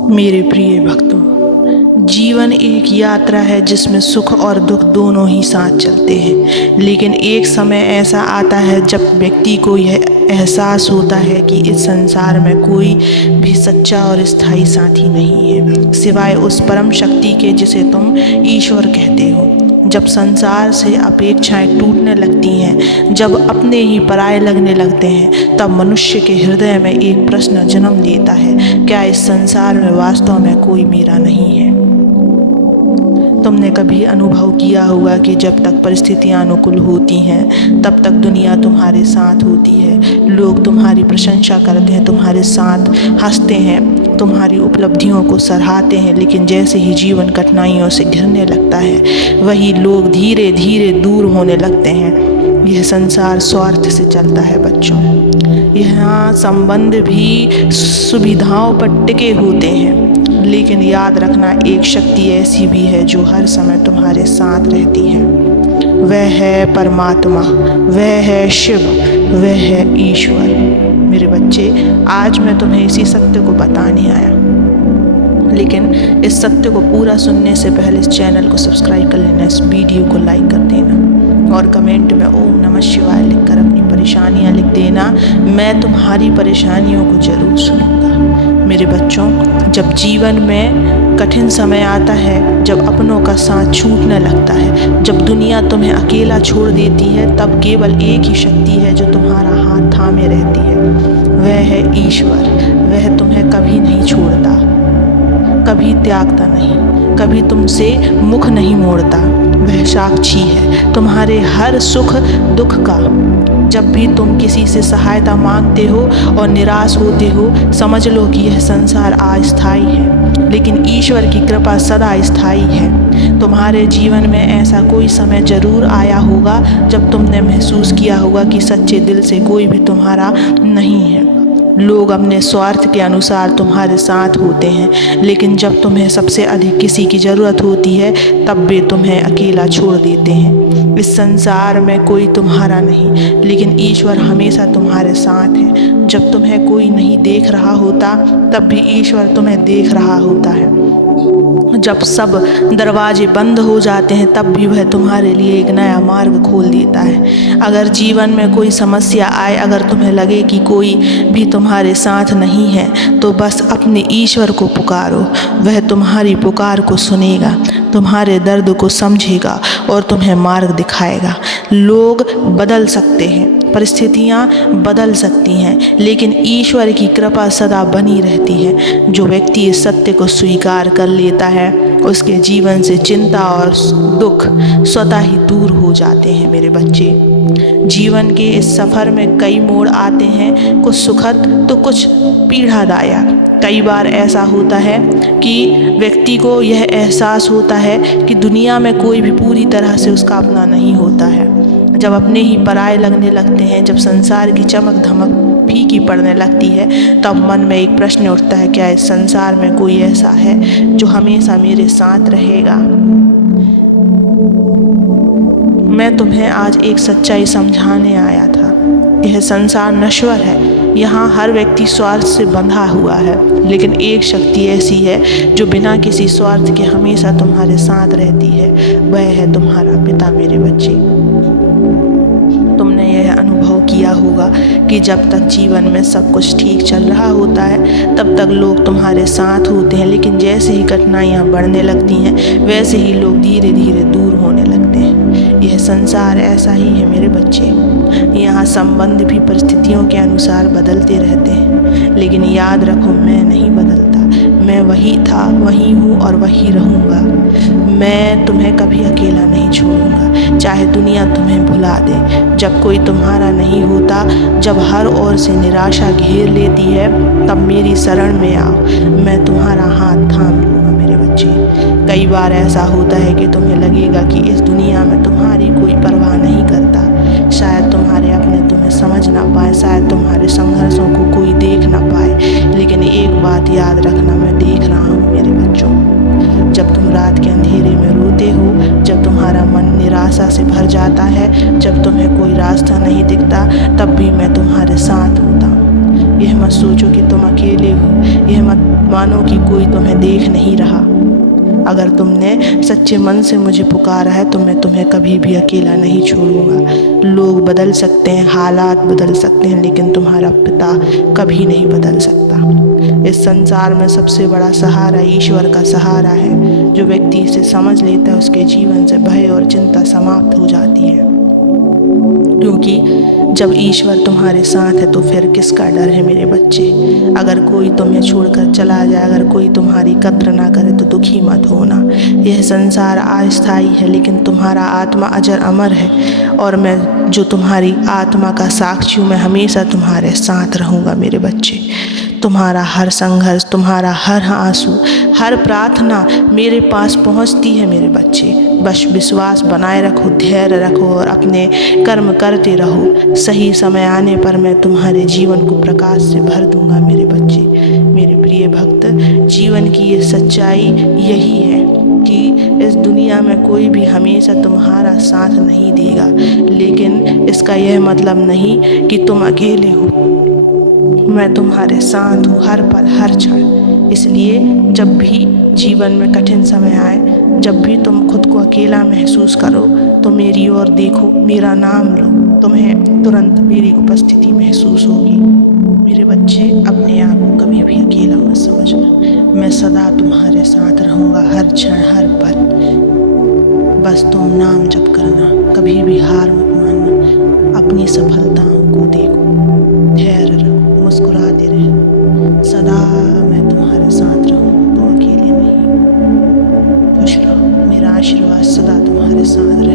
मेरे प्रिय भक्तों, जीवन एक यात्रा है जिसमें सुख और दुख दोनों ही साथ चलते हैं। लेकिन एक समय ऐसा आता है जब व्यक्ति को यह एहसास होता है कि इस संसार में कोई भी सच्चा और स्थायी साथी नहीं है सिवाय उस परम शक्ति के जिसे तुम ईश्वर कहते हो। जब संसार से अपेक्षाएं टूटने लगती हैं, जब अपने ही पराये लगने लगते हैं, तब मनुष्य के हृदय में एक प्रश्न जन्म लेता है, क्या इस संसार में वास्तव में कोई मेरा नहीं है? तुमने कभी अनुभव किया होगा कि जब तक परिस्थितियां अनुकूल होती हैं तब तक दुनिया तुम्हारे साथ होती है। लोग तुम्हारी प्रशंसा करते हैं, तुम्हारे साथ हंसते हैं, तुम्हारी उपलब्धियों को सराहते हैं, लेकिन जैसे ही जीवन कठिनाइयों से घिरने लगता है वही लोग धीरे धीरे दूर होने लगते हैं। यह संसार स्वार्थ से चलता है बच्चों। यहाँ संबंध भी सुविधाओं पर टिके होते हैं, लेकिन याद रखना एक शक्ति ऐसी भी है जो हर समय तुम्हारे साथ रहती है। वह है परमात्मा, वह है शिव, वह है ईश्वर। मेरे बच्चे, आज मैं तुम्हें इसी सत्य को बताने आया, लेकिन इस सत्य को पूरा सुनने से पहले इस चैनल को सब्सक्राइब कर लेना, इस वीडियो को लाइक कर देना और कमेंट में ओम नमः शिवाय लिखकर अपनी परेशानियां लिख देना। मैं तुम्हारी परेशानियों को जरूर सुनूंगा। मेरे बच्चों, जब जीवन में कठिन समय आता है, जब अपनों का साथ छूटने लगता है, जब दुनिया तुम्हें अकेला छोड़ देती है, तब केवल एक ही शक्ति है जो तुम्हारा हाथ थामे रहती है। वह है ईश्वर। वह तुम्हें कभी नहीं छोड़ता, कभी त्यागता नहीं, कभी तुमसे मुख नहीं मोड़ता। वह साक्षी है तुम्हारे हर सुख दुख का। जब भी तुम किसी से सहायता मांगते हो और निराश होते हो, समझ लो कि यह संसार अस्थायी है, लेकिन ईश्वर की कृपा सदा स्थायी है। तुम्हारे जीवन में ऐसा कोई समय जरूर आया होगा जब तुमने महसूस किया होगा कि सच्चे दिल से कोई भी तुम्हारा नहीं है। लोग अपने स्वार्थ के अनुसार तुम्हारे साथ होते हैं, लेकिन जब तुम्हें सबसे अधिक किसी की ज़रूरत होती है तब वे तुम्हें अकेला छोड़ देते हैं। इस संसार में कोई तुम्हारा नहीं, लेकिन ईश्वर हमेशा तुम्हारे साथ है। जब तुम्हें कोई नहीं देख रहा होता तब भी ईश्वर तुम्हें देख रहा होता है। जब सब दरवाजे बंद हो जाते हैं तब भी वह तुम्हारे लिए एक नया मार्ग खोल देता है। अगर जीवन में कोई समस्या आए, अगर तुम्हें लगे कि कोई भी तुम्हारे साथ नहीं है, तो बस अपने ईश्वर को पुकारो। वह तुम्हारी पुकार को सुनेगा, तुम्हारे दर्द को समझेगा और तुम्हें मार्ग दिखाएगा। लोग बदल सकते हैं, परिस्थितियाँ बदल सकती हैं, लेकिन ईश्वर की कृपा सदा बनी रहती है। जो व्यक्ति इस सत्य को स्वीकार कर लेता है, उसके जीवन से चिंता और दुख स्वतः ही दूर हो जाते हैं। मेरे बच्चे, जीवन के इस सफ़र में कई मोड़ आते हैं, कुछ सुखद तो कुछ पीड़ादायक। कई बार ऐसा होता है कि व्यक्ति को यह एहसास होता है कि दुनिया में कोई भी पूरी तरह से उसका अपना नहीं होता है। जब अपने ही पराये लगने लगते हैं, जब संसार की चमक धमक फीकी पड़ने लगती है, तब मन में एक प्रश्न उठता है, क्या इस संसार में कोई ऐसा है जो हमेशा मेरे साथ रहेगा? मैं तुम्हें आज एक सच्चाई समझाने आया था। यह संसार नश्वर है, यहाँ हर व्यक्ति स्वार्थ से बंधा हुआ है, लेकिन एक शक्ति ऐसी है जो बिना किसी स्वार्थ के हमेशा तुम्हारे साथ रहती है। वह है तुम्हारा पिता। मेरे बच्चे, तुमने यह अनुभव किया होगा कि जब तक जीवन में सब कुछ ठीक चल रहा होता है तब तक लोग तुम्हारे साथ होते हैं, लेकिन जैसे ही कठिनाइयाँ बढ़ने लगती हैं वैसे ही लोग धीरे धीरे दूर होने लगते हैं। यह संसार ऐसा ही है मेरे बच्चे। यहाँ संबंध भी परिस्थितियों के अनुसार बदलते रहते हैं, लेकिन याद रखो, मैं नहीं बदलता। मैं वही था, वही हूँ और वही रहूँगा। मैं तुम्हें कभी अकेला नहीं छोड़ूंगा, चाहे दुनिया तुम्हें भुला दे। जब कोई तुम्हारा नहीं होता, जब हर ओर से निराशा घेर लेती है, तब मेरी शरण में आओ, मैं तुम्हारा हाथ थाम लूँगा। मेरे बच्चे, कई बार ऐसा होता है कि तुम्हें लगेगा कि इस दुनिया में तुम्हारी कोई परवाह नहीं करता। शायद तुम्हारे अपने तुम्हें समझ ना पाए, शायद तुम्हारे संघर्षों को कोई देख ना पाए, लेकिन एक बात याद रखना, मैं देख रहा हूँ। मेरे बच्चों, जब तुम रात के अंधेरे में रोते हो, जब तुम्हारा मन निराशा से भर जाता है, जब तुम्हें कोई रास्ता नहीं दिखता, तब भी मैं तुम्हारे साथ होता हूँ। यह मत सोचो कि तुम अकेले हो, यह मत मानो कि कोई तुम्हें देख नहीं रहा। अगर तुमने सच्चे मन से मुझे पुकारा है तो मैं तुम्हें कभी भी अकेला नहीं छोड़ूंगा। लोग बदल सकते हैं, हालात बदल सकते हैं, लेकिन तुम्हारा पिता कभी नहीं बदल सकता। इस संसार में सबसे बड़ा सहारा ईश्वर का सहारा है। जो व्यक्ति इसे समझ लेता है उसके जीवन से भय और चिंता समाप्त हो जाती है, क्योंकि जब ईश्वर तुम्हारे साथ है तो फिर किसका डर है मेरे बच्चे। अगर कोई तुम्हें छोड़कर चला जाए, अगर कोई तुम्हारी कद्र ना करे तो दुखी मत होना। यह संसार अस्थायी है, लेकिन तुम्हारा आत्मा अजर अमर है, और मैं जो तुम्हारी आत्मा का साक्षी हूँ, मैं हमेशा तुम्हारे साथ रहूँगा मेरे बच्चे। तुम्हारा हर संघर्ष, तुम्हारा हर आंसू, हर प्रार्थना मेरे पास पहुंचती है मेरे बच्चे। बस विश्वास बनाए रखो, धैर्य रखो और अपने कर्म करते रहो। सही समय आने पर मैं तुम्हारे जीवन को प्रकाश से भर दूंगा मेरे बच्चे। मेरे प्रिय भक्त, जीवन की ये सच्चाई यही है कि इस दुनिया में कोई भी हमेशा तुम्हारा साथ नहीं देगा, लेकिन इसका यह मतलब नहीं कि तुम अकेले हो। मैं तुम्हारे साथ हूँ हर पल हर क्षण। इसलिए जब भी जीवन में कठिन समय आए, जब भी तुम खुद को अकेला महसूस करो तो मेरी ओर देखो, मेरा नाम लो, तुम्हें तुरंत मेरी उपस्थिति महसूस होगी। मेरे बच्चे, अपने आप को कभी भी अकेला मत समझना। मैं सदा तुम्हारे साथ रहूँगा, हर क्षण हर पल। बस तुम नाम जप करना, कभी भी हार मत मानना। अपनी सफलताओं को देखो, धैर्य रखो, मुस्कुराते रहो। सदा मैं तुम्हारे साथ रहूँगा, तुम अकेले नहीं। खुश रहो, मेरा आशीर्वाद सदा तुम्हारे साथ रहे।